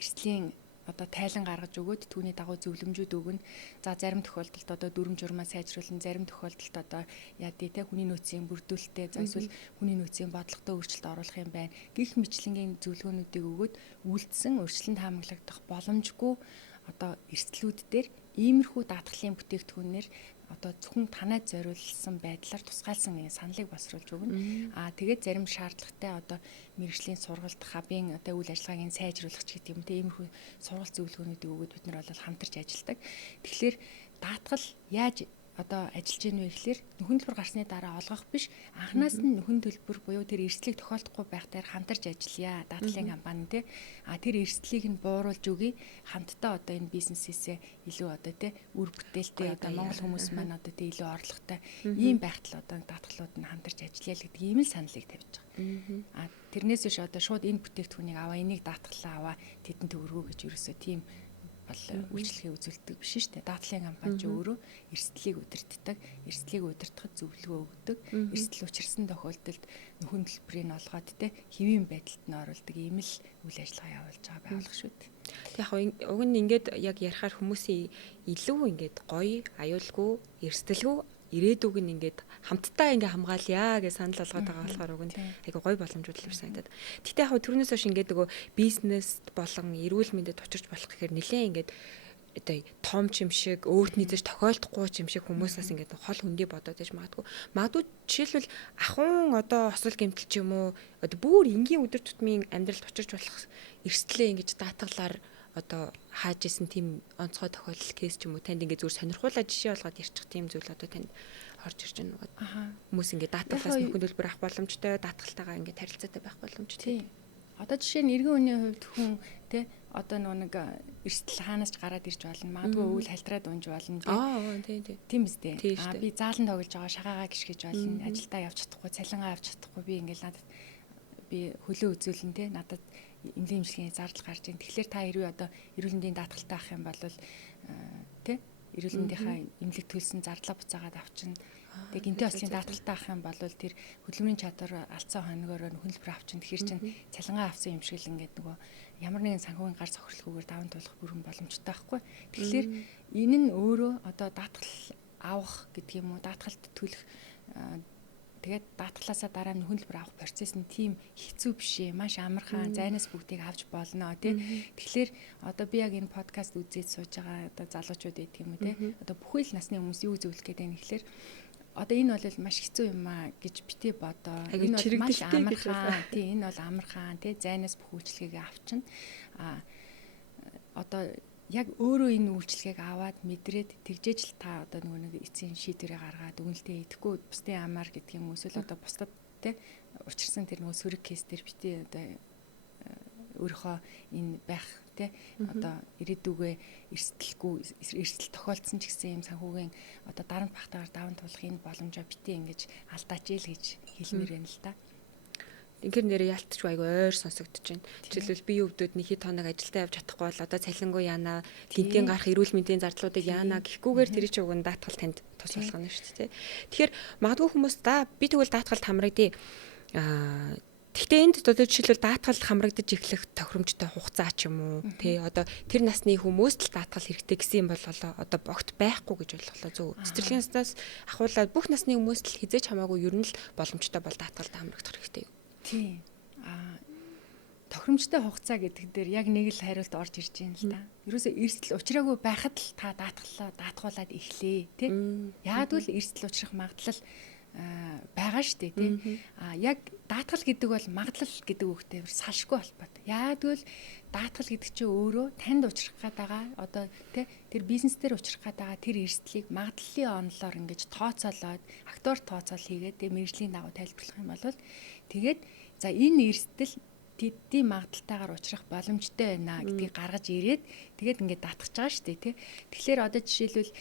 эрсдлийн одоо тайлан гаргаж өгөөд түүний дагуу зөвлөмжүүд өгнө. За зарим тохиолдолд одоо дүрм журмаа сайжруулна, зарим тохиолдолд одоо яадий те хүний нөөцийн бүрдүүлэлтээ за эсвэл хүний нөөцийн бодлоготой өөрчлөлт оруулах юм байна. Гэх мэтлэнгийн зөвлөгөөнүүдийг өгөөд үйлдэлсэн өөрчлөлт хамгаалагдах боломжгүй одоо эрсдлүүд дээр иймэрхүү даатгалын бүтээгдэхүүнээр одоо зөвхөн танайд зориулсан байдлаар тусгаалсан саналыг боловсруулж өгнө. Тэгээд зарим шаардлагатай одоо мэрэгжлийн сургалт, хабын одоо үйл ажиллагааг сайжруулах ч гэдэг юм те иймэрхүү сургалт зөвлөгөөнүүдийг өгөөд бид нар бол хамтарч ажилладаг. Тэгэхээр даатгал яаж одоо ажиллаж гэнэ вэ гэхэлэр нөхөн төлбөр гарсны дараа олгох биш анханаас нь нөхөн төлбөр буюу тэр эрсдлийг тохиолдохгүй байх дээр хамтарч ажиллая даатгалын компани те тэр эрсдлийг нь бууруулж өгье хамтдаа одоо энэ бизнесээсээ илүү одоо те үр бүтээлтэй одоо монгол хүмүүс маань одоо те илүү орлоготой ийм байхтал одоо даатгалууд нь хамтарч ажиллая л гэдэг ийм л саналыг тавьж байгаа. Тэрнээс биш одоо шууд энэ бүтээгдэхүүнийг аваа энийг даатгалаа аваа тэдэн төгрөгөө гэж ерөөсөө тийм үйлчлэгээ үзүүлдэг биш шүү дээ. Даатгалын компани ч өөрөө эрсдлийг удирддаг, эрсдлийг удирдахад зөвлөгөө өгдөг, эрсдэл учирсан тохиолдолд нөхөн төлбөрийг олгоод те хэвийн байдалд нь оруулдаг ийм л үйл ажиллагаа явуулж байгаа байгууллага шүү дээ. Яг уг нь ингээд яг ярихаар хүмүүсийн илүү ингээд гоё, аюулгүй, эрсдэлгүй ирээдүг нь ингээд хамтдаа ингээ хамгаалъя гэж санал болгоод байгаа болохоор уг нь айгу гоё боломжууд л санагдаад. Гэтэ яг түрүүнээс хойш ингээд нөгөө бизнест болон эрүүл мэндэд учирч болох гэхээр нэлээ ингээд одоо том ч юм шиг өөрт нийцэж тохиолдохгүй ч юм шиг хүмүүсээс ингээд хол хөндий бодоод иж магадгүй. Магадгүй жишээлбэл ахуйн одоо осол гэмтэл ч юм уу одоо бүр энгийн өдөр тутмын амьдралд учирч болох эрсдлээ ингэж даатгалаар одоо хааж исэн тийм онцгой тохиолдол кейс ч юм уу танд ингээд зүгээр сонирхуулаад жишээ болгоод ярьчих тийм зүйл одоо танд орж ирж байна. Хүмүүс ингээд даатгалаас нөхөн төлбөр авах боломжтой, даатгалтайгаа ингээд харилцаатай байх боломжтой. Одоо жишээ нь иргэн үеийн хувьд хүн те одоо нэг эрсдэл хаанаас ч гараад ирж болно. Магадгүй өвөл халтраад унж болно. Тийм биз дээ. Би заалан тоглож байгаа шагаагаа гიშгэж болно. Ажилдаа явж чадахгүй, цалингаа авч чадахгүй би ингээд надад би хөлөө үзүүлэн те надад эмнэлгийн имчилгээний зардал гарч ийн. Тэгэхээр та хэрвээ одоо эрүүл мэндийн даатгалтай авах юм бол тэ эрүүл мэндийнхаа эмнэлэг төлсөн зардлаа буцаагаад авчна. Тэгээ гинтээ ослын даатгалтай авах юм бол тэр хөдөлмөрийн чадвар алдсан хоногоор нөхөн төлбөр авчин. Тэгэхээр чин цалингаа авсан юм шиг л ингээд нөгөө ямар нэгэн санхүүгийн гар цохирлогоор даван туулах бүрэн боломжтой байхгүй. Тэгэхээр энэ нь өөрөө одоо даатгал авах гэдэг юм уу, даатгалд төлөх тэгээд даатгалаасаа дараа нь хөндлөлбөр авах процесс нь тийм хэцүү биш ээ. Маш амархан зайнаас бүгдийг авч болно тий. Тэгэхээр одоо би яг энэ подкаст үзээд сууж байгаа одоо залуучууд гэдэг юм уу тий. Одоо бүхэл насны хүмүүс юу зөвлөх гээд байна гэхээр одоо энэ бол маш хэцүү юм аа гэж битээ бодоо. Энэ бол маш амархан тий. Энэ бол амархан тий. Зайнаас бүх үйлчлэгийг авчна. Одоо яг өөрөө энэ үйлчлэгийг аваад мэдрээд тэгжээж л та одоо нэг эцсийн шийдвэрээ гаргаад өгнөлтөө идэхгүй бусдын амаар гэдэг юм эсвэл одоо бусдад те учирсан тэр нөгөө сөрөг кейс дээр битээ одоо өөрийнхөө энэ байх те одоо ирээдүгөө эрсдэл тохиолдсон ч гэсэн юм санхүүгийн одоо дарамт багтаагаар даван туулах энэ боломжоо битээ ингэж алдаач ил гэж хэлмээр байна л да. Ингээр нэрээ ялтч айгу ойр сонсогдож байна. Жишээлбэл би өвдөд нэг хэд хоног ажилдаа явж чадахгүй бол одоо цалингүй яана, гинтийн гарах эрүүл мэндийн зардлуудыг яана гэхгүйгээр тэр чинь уг нь даатгал танд тус болох нь шүү дээ. Тэгэхээр магадгүй хүмүүс би тэгвэл даатгалд хамрагдъя. Гэхдээ энд одоо жишээлбэл даатгалд хамрагдаж эхлэх тохиромжтой хугацаа ч юм уу тий одоо тэр насны хүмүүст л даатгал хэрэгтэй гэсэн юм бол одоо богт байхгүй гэж бодлоо зөв. Цэцэрлэгийн яснаас ахуулаад бүх насны хүмүүст л хизээч хамаагүй ер нь л боломжтой бол даатгалд хамрагдах хэрэгтэй. Тийм. Тохиромжтой хугацаа гэдэг дээр яг нэг л хариулт орж ирж байна л да. Ерөөсөө эрсдэл учраагүй байхад л та даатгуулаад эхлэе, тий. Яагад л эрсдэл учрах магадлал байгаа штэ, тий. Яг даатгал гэдэг бол магадлал гэдэг үгтэй салшгүй холбоотой. Яагад л даатгал гэдэг чинь өөрөө танд учрах гэдэг одоо тий тэр бизнес дээр учрах гэдэг тэр эрсдлийг магадлалын онолоор ингэж тооцоолоод актуар тооцоол хийгээд тэгээ мэржлийн дагуу тайлбарлах юм бол тэгээд за энэ эрсдэл тэдний магадaltaгаар учрах боломжтой байна гэдгийг гаргаж ирээд тэгээд ингээд даатгах байгаа шүү дээ тий. Тэгэхээр одоо жишээлбэл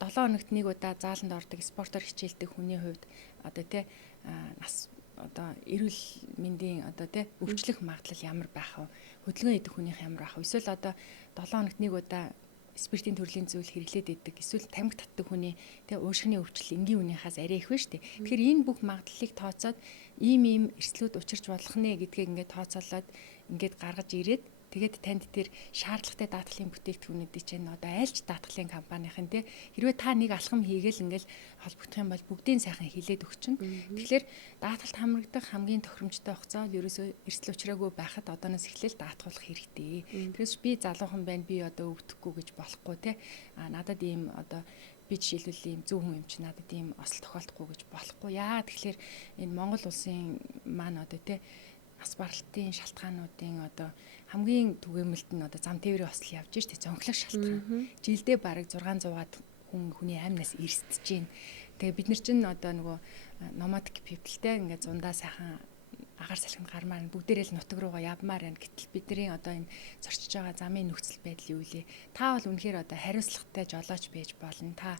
7 хоногт нэг удаа зааланд ордог спортоор хичээлдэг хүний хувьд одоо тий нас одоо эрүүл мэндийн одоо тий өвчлөх магадлал ямар байх вэ? Хөдөлгөөн идэх хүнийх ямар байх вэ? Эсвэл одоо 7 хоногт нэг удаа спиртийн төрлийн зүйл хэрэглээд идэг эсвэл тамхи татдаг хүний тэгээ уушгины өвчл энгийн үнийхээс арай их байна шүү дээ. Тэгэхээр энэ бүх магадлалыг тооцоод ийм эрсдлүүд учирч болох нэ гэдгийг ингээд тооцоолоод ингээд гаргаж ирээд тэгээд танд тэр шаардлагатай даатгалын бүтээгдэхүүнүүдийг чинь одоо айлч даатгалын компанийн те хэрвээ та нэг алхам хийгээл ингээл холбогдох юм бол бүгдийн сайхан хилээд өгчин. Тэгэхээр даатгалд хамрагдах хамгийн тохиромжтой хугацаа бол ерөөсөө эрсдэл учраагүй байхад одооноос эхлээл даатгуулах хэрэгтэй. Тэрээс би залуухан байна би одоо өвдөхгүй гэж болохгүй те надад ийм одоо би жишээлбэл ийм зөв хүн юм чи надад ийм осол тохиолдохгүй гэж болохгүй. Яа тэгэхээр энэ Монгол улсын маань одоо те нас баралтын шалтгаануудын одоо хамгийн түгээмэлт нь одоо зам тээврийн осол явж штэ зөнхлөх шалтгаан. Жилдээ бараг 600-аад хүний амнаас эрсдэж байна. Тэгээ бид нар чинь одоо нөгөө nomadic people-тэй ингээд зундаа сайхан агаар салхинд гармаар бүгдээрээ л нутаг руугаа явмаар байна. Гэтэл бидний одоо энэ зорчиж байгаа замын нөхцөл байдал юу вэ? Та бол үнэхээр одоо хариуцлагатай жолооч байж болно. Та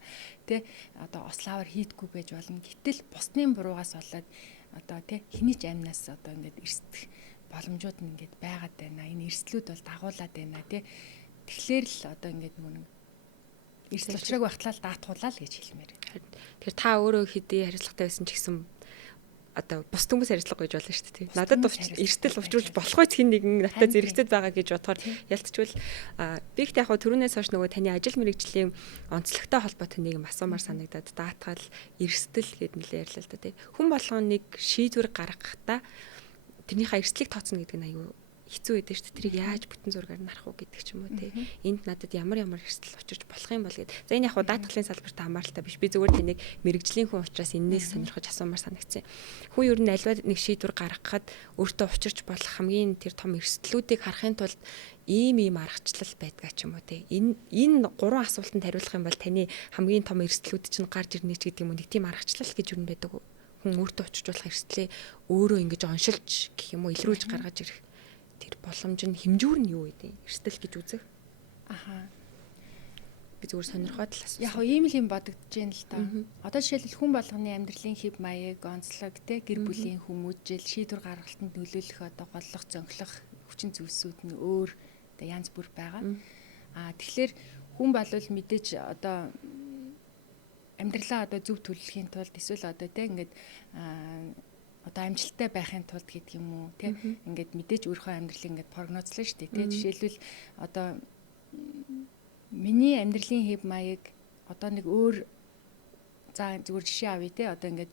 тэ одоо ослаавар хийдгүү байж болно. Гэтэл бусдын буруугаас болоод одоо тий хэний ч амнаас одоо ингээд эрсдэх боломжууд нь ингээд байгаад байна. Энэ эрсдлүүд бол дагуулад байна тий. Тэгэхээр л одоо ингээд нэг эрсдэл учраагүй багтлал даатгуулаа л гэж хэлмээр байна. Тэгэхээр та өөрөө хэдий хариуцлагатай байсан ч гэсэн одоо бус хүмүүс хариуцлага гэж болно шүү дээ. Надад эрсдэл учруулж болохгүй ч хин нэгэн надад зэрэгцээд байгаа гэж бодохоор ялцчвал би ихтэй яг түрүүнээс хойш нөгөө таны ажил мэргэжлийн онцлогтой холбоотой нэг юм асуумаар санагдаад даатгал эрсдэл гэд нэлээ ярьлаа л да тий. Хүн болгон нэг шийдвэр гаргахдаа тэрнийхээ эрсдлийг тооцно гэдэг нь аюу хэцүү байдаг шүү дээ. Тэрийг яаж бүтэн зургаар нарах уу гэдэг ч юм уу тий. Энд надад ямар эрсдэл учирч болох юм бол гэд. За энэ яг даатгалын салбарт хамааралтай биш. Би зүгээр тэнийг мэрэгжлийн хүн учраас энээс сонирхож асуумаар санагдсан. Хүн ер нь аливаа нэг шийдвэр гаргахад өөртөө учирч болох хамгийн тэр том эрсдлүүдийг харахын тулд ийм аргачлал байдгаа ч юм уу тий. Энэ гурван асуултанд хариулах юм бол таны хамгийн том эрсдлүүд чинь гарч ирнэ ч гэдэг юм уу. Нэг тийм аргачлал гэж юу байдаг вэ? Хүн өөртөө учирч болох эрсдлээ өөрөө ингэж оншилж гэх юм уу илрүүлж гаргаж ирэх тэр боломж нь хэмжүүр нь юу вэ? Эрсдэл гэж үзэх. Аха. Би зүгээр сонирхоод л асуусан. Яг ийм л юм бодогдож байна л та. Одоо жишээлбэл хүн болгоны амьдралын хэв маяг, онцлог, тэ гэр бүлийн хүмүүжил, шийдвэр гаргалтанд нөлөөлөх одоо голлох, зөнхлөх хүчин зүйлсүүд нь өөр одоо янз бүр байгаа. Тэгэхээр хүн болвол мэдээж одоо амьдралаа одоо зөв төлөвлөхийн тулд эсвэл одоо тэ ингээд одоо амжилттай байхын тулд гэдэг юм уу тий ингээд мэдээж өөрийнхөө амьдралыг ингээд прогнозлоо шүү дээ тий жишээлбэл одоо миний амьдралын хэв маяг одоо нэг өөр за зүгээр жишээ авъя те одоо ингээд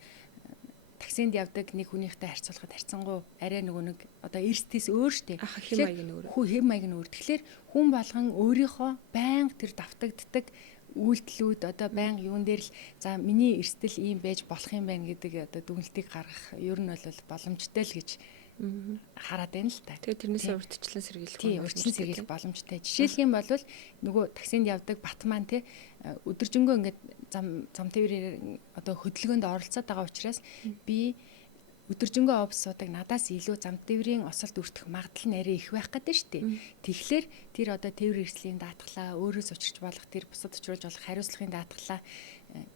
таксинд явдаг нэг хүнийхтэй харьцуулахад харьцангуй арай нөгөө нэг одоо эрсдээс өөр штэ. Хэм маяг нь өөр. Хэм маяг нь өөр. Тэгэхээр хүн болгон өөрийнхөө байнга тэр давтагддаг үйлдэлүүд одоо байнга юун дээр л за миний эрсдэл ийм байж болох юм байна гэдэг одоо дүгнэлтийг гаргах ер нь бол боломжтой л гэж хараад байна л та. Тэгээ тэрнээсээ урьдчилан сэргийлэх урьдчилан сэргийлэх боломжтой. Жишээлх юм бол нөгөө таксинд явдаг бат маань те өдөржингөө ингээд зам тээврээр одоо хөдөлгөөнд оролцоод байгаа учраас би өдөржингөө овс суудаг надаас илүү зам тээврийн осолд өртөх магадлал нь арай их байх гэдэг шүү дээ. Тэгэхээр тэр одоо тээвэр эрслийн даатгалаа өөрөөс учирч болох тэр бусад учруулж болох хариуцлагын даатгалаа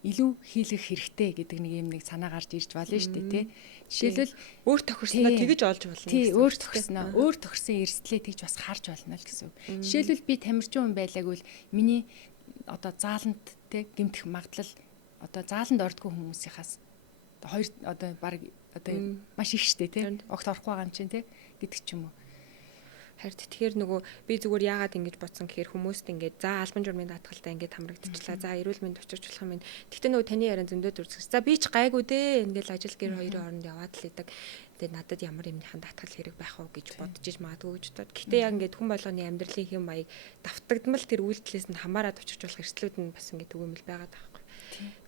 илүү хийлгэх хэрэгтэй гэдэг нэг санаа гарч ирж байна шүү дээ тий. Жишээлбэл өөр тохирсноо тэгж олж болно. Тий, өөр тохирсноо өөр тохирсон эрсдлээ тэгж бас харж болно л гэсэн үг. Жишээлбэл би тамирчин хүн байлаагүй л миний одоо зааланд тий гэмтэх магадлал одоо зааланд ордгоо хүмүүсийнхаас хоёр одоо баг одоо маш их штэ тий огт орохгүй байгаа юм чинь тий гэдэг ч юм уу. Харин тэгэхээр нөгөө би зүгээр яагаад ингэж бодсон гэхээр хүмүүст ингээд за албан журмын даатгалтай ингээд хамрагдчихлаа. За эрүүл мэнд очирч болох юм байна. Гэтэ нөгөө таны яриан зөндөө дүрцгээс. За би ч гайгүй дээ. Ингээл ажил гэр хоёрын хооронд яваад л идэг. Тэгээд надад ямар юмныхан даатгал хэрэг байх вэ гэж бодож иж магадгүй гэж бодоод. Гэтэ яг ингээд хүн болгоны амьдралын хэм маяг давтагдмал тэр үйлдэлээс нь хамаарат очирч болох эрсдлүүд нь бас ингээд түгээмэл байгаад байгаа байхгүй.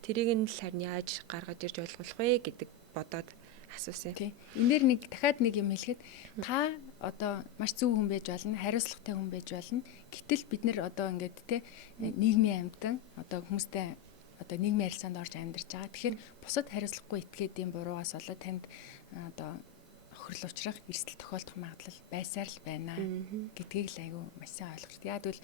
Тэрийг нь л харин яаж гаргаж ирж ойлгох вэ гэдэг бодоод асуусан. Тий. Энэ дээр нэг дахиад нэг юм хэлэхэд та одоо маш зөв хүн байж болно, хариуцлагатай хүн байж болно. Гэтэл бид нэр одоо ингээд те нийгмийн амьтан одоо хүмүүстэй одоо нийгмийн харилцаанд орж амьдарч байгаа. Тэгэхээр бусад хариуцлагагүй этгээд юм буруугаас болоод танд одоо хөрөл учрах, эрсдэл тохиолдох магадлал байсаар л байна гэдгийг л айгүй маш сайн ойлгох хэрэгтэй. Яг тэгвэл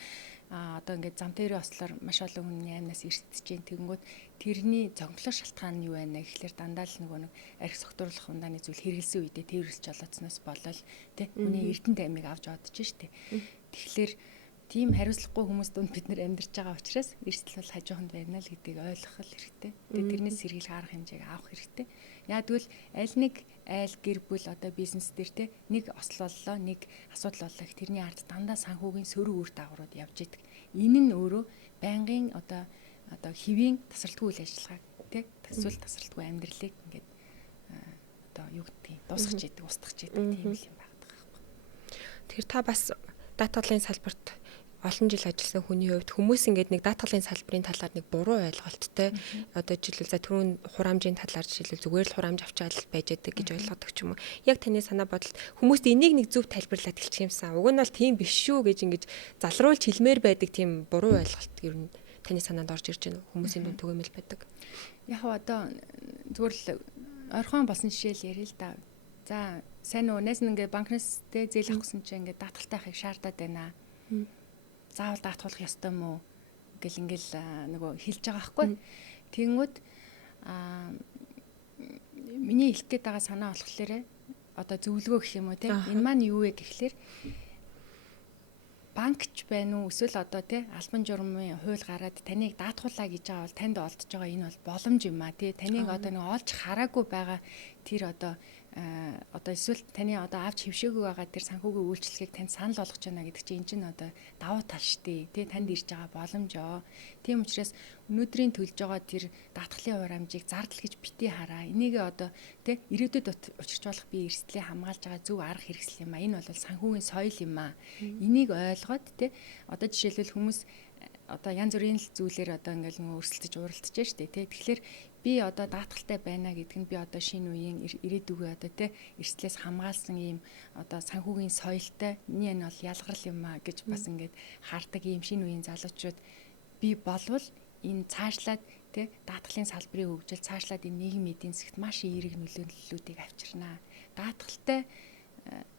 одоо ингээд зам тээврийн ослоор маш олон хүний аймнаас эрсдэж जैन тэгэнгүүт тэрний зогмлох шалтгаан нь юу байна гэхэлэр дандаа л нөгөө нэг арх согтууруулах ундааны зүйл хэрэгэлсэн үедээ тээвэрлж олоодсноос болол тий хүний эрдэнэ таймыг авч одож штэ. Тэгэхээр тийм хариуцлагагүй хүмүүс донд бид нэр амьдарч байгаа учраас эрсдэл бол хажууханд байна л гэдгийг ойлгох хэрэгтэй. Тэгээд тэрнээс сэргийлэх арга хэмжээг авах хэрэгтэй. Яг тэгвэл аль гэр бүл одоо бизнес дээр те нэг ослоллоо нэг асуудал боллоо гэх тэрний ард дандаа санхүүгийн сөрөг үр дагаврууд явж идэг. Энэ нь өөрөө байнгын одоо хэвийн тасралтгүй үйл ажиллагааг те тасралтгүй амьдралыг ингээд одоо юу гэдгийг дуусгаж идэг, устгах идэг тийм л юм байдаг байхгүй. Тэгэхээр та бас даатгалын салбарт олон жил ажилласан хүний хувьд хүмүүс ингээд нэг даатгалын салбарын талаар нэг буруу ойлголттой одоо жишээлбэл за түрүүн хураамжийн талаар жишээлбэл зүгээр л хураамж авчаал байж байдаг гэж ойлгодог ч юм уу. Яг таны санаа бодолд хүмүүст энийг нэг зөв тайлбарлаад хэлчих юмсан. Уг нь бол тийм биш шүү гэж ингэж залруулж хэлмээр байдаг тийм буруу ойлголт ер нь таны санаанд орж ирж байна. Хүмүүсийн дүн түгээмэл байдаг. Яг одоо зүгээр л ойрхон болсон жишээл ярил л да. За сайн уу нэс ингээд банкнаас тэ зээл авахсан чинь ингээд даатгалтай байхыг шаардаад байна. Заавал даатгуулах ёстой мó гэл ингээл нөгөө хэлж байгаа байхгүй. Тэгэнгүүт миний хэлэх гээд байгаа санаа болохоор одоо зөвлөгөө гэх юм уу те энэ маань юу вэ гэхлээр банкч байна уу эсвэл одоо те албан журмын хууль гараад таныг даатгуулаа гэж байгаа бол танд олдож байгаа энэ бол боломж юм а те таныг одоо нэг олж хараагүй байгаа тэр одоо эсвэл таны одоо авч хөвшөөгүй байгаа тэр санхүүгийн үйлчлэгийг танд санал болгож байна гэдэг чинь энэ чинь одоо давуу тал штэ тий танд ирж байгаа боломжоо. Тийм учраас өнөөдрийн төлж байгаа тэр даатгалын хураамжийг зардал гэж бити хараа. Энийг одоо тий ирээдүйд учирч болох би эрсдлийг хамгаалж байгаа зөв арга хэрэгсэл юм а. Энэ бол санхүүгийн соёл юм а. Энийг ойлгоод тий одоо жишээлбэл хүмүүс одоо янз бүрийн зүйлээр одоо ингээл нөгөө өрсөлдөж уралдаж штэ тий. Тэгэхээр би одоо даатгалтай байна гэдэг нь би одоо шинэ үеийн ирээдүгөө одоо те эрсдлээс хамгаалсан ийм одоо санхүүгийн соёлтой энэ нь бол ялгарл юм а гэж бас ингээд хаардаг ийм шинэ үеийн залуучууд би болвол энэ цаашлаад те даатгалын салбарын хөгжил цаашлаад энэ нийгмийн эдийн засгт маш эерэг нөлөөллүүдийг авчирнаа. Даатгалтай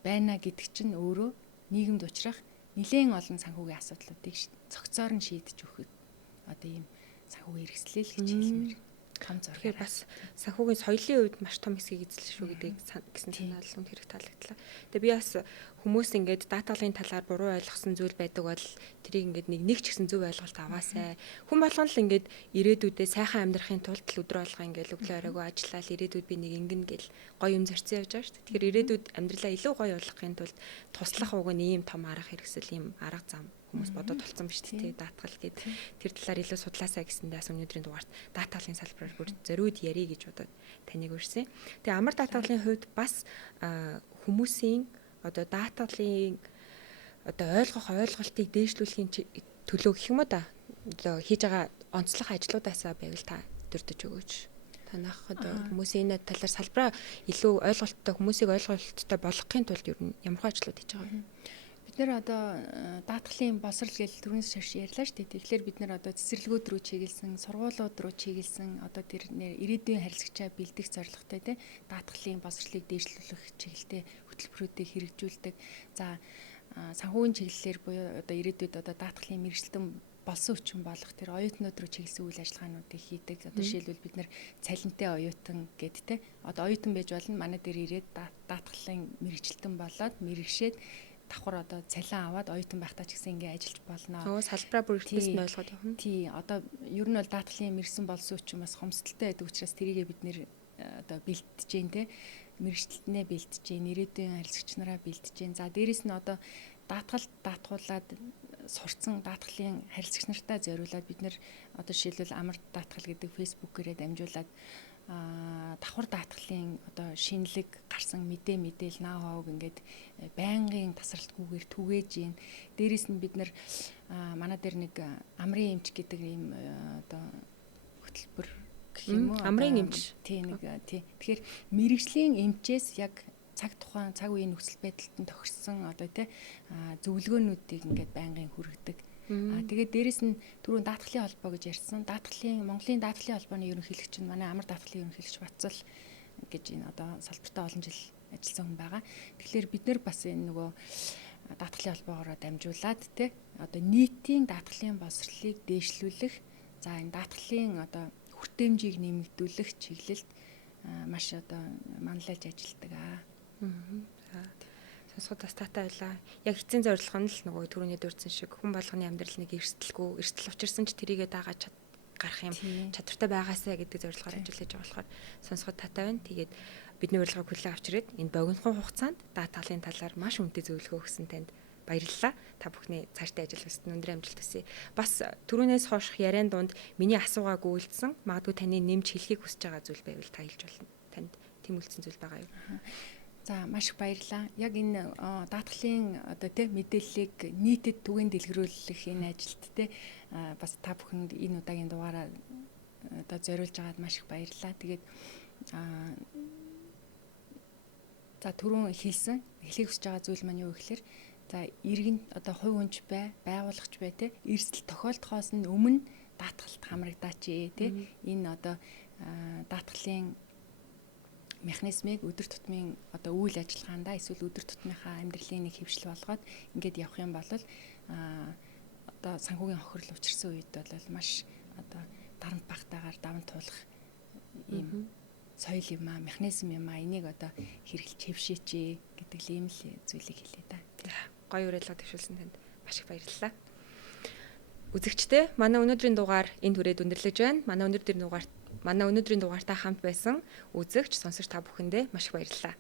байна гэдэг чинь өөрөө нийгэмд учрах нэлээд олон санхүүгийн асуудлуудыг цогцоор нь шийдэж өгөх одоо ийм санхүүгийн хэрэгслэл гэж хэлмээр том зураг. Тэгэхээр бас санхүүгийн соёлын үед маш том хэсгийг эзэлж шүү гэдэг гэсэн санаалал нь хэрэг таалагдлаа. Тэгээ би бас хүмүүс ингээд даатгалын талаар буруу ойлгосон зүйл байдаг бол тэрийг ингээд нэг ч гэсэн зөв ойлголт аваасай. Хүн болгон л ингээд ирээдүйдээ сайхан амьдрахын тулд л өдрө болго ингээд өглөө оройгоо ажиллаад ирээдүйд би нэг ингэн гэл гоё юм зорьсон явж байгаа шүү дээ. Тэгэхээр ирээдүйд амьдралаа илүү гоё болгохын тулд туслах уг нь ийм том арга хэрэгсэл ийм арга зам хүмүүс бодоод толцсон биз дээ. Даатгал гэдэг тэр талаар илүү судлаасаа гэсэндээ бас өнөөдрийн дугаарт даатгалын салбараар бүр зориуд ярих гэж бодоод таныг урьсан. Тэгээ амар даатгалын хувьд бас хүмүүсийн одоо даатгалын одоо ойлгох ойлголтыг дээшлүүлэхийн төлөө гэх юм уу да одоо хийж байгаа онцлог ажлуудаасаа байвал та дурдж өгөөч. Танах одоо хүмүүсийн энэ талаар салбараа илүү ойлголттой хүмүүсийг ойлголттой болгохын тулд ер нь ямар ажлууд хийж байгаа вэ? Бид нэр одоо даатгалын боловсрал гэж түрүүнээс шарш ярьлаа шүү дээ. Тэгэхээр бид нэр одоо цэцэрлэгүүд рүү чиглэсэн, сургуулиуд руу чиглэсэн одоо тэр ирээдүйн харилцагчаа бэлдэх зорилготой те даатгалын боловсролыг дээшлүүлэх чиглэлтэй хөтөлбөрүүдийг хэрэгжүүлдэг. За санхүүгийн чиглэлээр буюу одоо ирээдүйд одоо даатгалын мэргэжилтэн болсон хүчин болох тэр оюутнууд руу чиглэсэн үйл ажиллагаануудыг хийдэг. Одоо жишээлбэл бид нэр цалинтай оюутан гэд те одоо оюутан байж болно манай дээр ирээд даатгалын мэргэжилтэн болоод мэрэгшээд давхар одоо цалин аваад оюутан байхдаа ч гэсэн ингээ ажиллаж болно. Салбараа бүр ихтэйс нь ойлгоод явна. Тий, одоо ер нь бол даатгалын мэргэсэн болсон хүчин бас хомсдолтой байдаг учраас тэрийгээ бид нэр одоо бэлтэж जैन те мэргэжилтнээ бэлтэж जैन, ирээдүйн харилцагч нараа бэлтэж जैन. За дээрэс нь одоо даатгуулаад сурцсан даатгалын харилцагч нартаа зориулаад бид нэр одоо жишээлбэл амар даатгал гэдэг фэйсбүүкээрээ дамжуулаад давхар даатгалын одоо шинэлэг гарсан мэдээл наа хавг ингээд байнгын тасралтгүйгээр түгээж ийн. Дээрээс нь бид нэр манай дээр нэг амрын эмч гэдэг ийм одоо хөтөлбөр гэх юм уу? Амрын эмч. Тий нэг тий. Тэгэхээр мэрэгжлийн эмчээс яг цаг үеийн нөхцөл байдалд нь тохирсон одоо тий зөвлөгөөнүүдийг ингээд байнгын хүргэдэг. Тэгээд дээрэс нь түрүүн даатгалын холбоо гэж ярьсан. Монголын даатгалын холбооны ерөнхийлөгч нь манай амар даатгалын ерөнхийлөгч Бацал гэж энэ одоо салбартаа олон жил ажилласан хүн байгаа. Тэгэхээр бид нэр бас энэ нөгөө даатгалын холбоогоор дамжуулаад тий одоо нийтийн даатгалын боловсролыг дээшлүүлэх, за энэ даатгалын одоо хүртээмжийг нэмэгдүүлэх чиглэлд маш одоо манлайлж ажилладаг аа. Сонсоход бас таатай байлаа. Яг эцсийн зорилго нь л нөгөө түрүүний дурдсан шиг хүн болгоны амьдрал нэг эрсдэлгүй, эрсдэл учирсан ч тэрийгээ дагаад гарах юм чадвартай байгаасаа гэдэг зорилгоор ажиллаж байгаа болохоор сонсоход таатай байна. Тэгээд бидний урилгыг хүлээн авч ирээд энэ богинохон хугацаанд даатгалын талаар маш үнэтэй зөвлөгөө өгсөн танд баярлалаа. Та бүхний цаашдаа ажил хүссэн өндөр амжилт хүсье. Бас түрүүнээс хойших яриан дунд миний асуугаагүй үлдсэн магадгүй таны нэмж хэлхийг хүсэж байгаа зүйл байвал та хэлж болно. Танд тийм үлдсэн зүйл байгаа юу? За маш их баярлалаа. Яг энэ даатгалын одоо тий мэдээллийг нийтэд түгээн дэлгэрүүлэх энэ ажилд тий бас та бүхэнд энэ удаагийн дугаараа одоо зориулж байгаад маш их баярлалаа. Тэгээд за түрүүн хэлхийг хүсэж байгаа зүйл маань юу гэхээр за иргэн одоо хувь хүнч байгуулагч бай тий эрсдэл тохиолдохоос нь өмнө даатгалт хамрагдаач тий энэ одоо даатгалын механизмыг өдөр тутмын одоо үйл ажиллагаандаа эсвэл өдөр тутмынхаа амьдралын нэг хэвшил болгоод ингээд явах юм бол одоо санхүүгийн хохирол учирсан үед бол маш одоо дарамт багтаагаар даван туулах ийм соёл юм аа, механизм юм аа, энийг одоо хэрэглэж хэвшээч гэдэг л ийм л зүйлийг хэлээ да. Гоё уриалга төвшүүлсэн танд маш их баярлалаа. Үзэгчдээ манай өнөөдрийн дугаар энд хүрээд өндөрлөж байна. Манай өнөөдрийн дугаарт хамт байсан үзэгч, сонсогч та бүхэндээ маш их баярлалаа.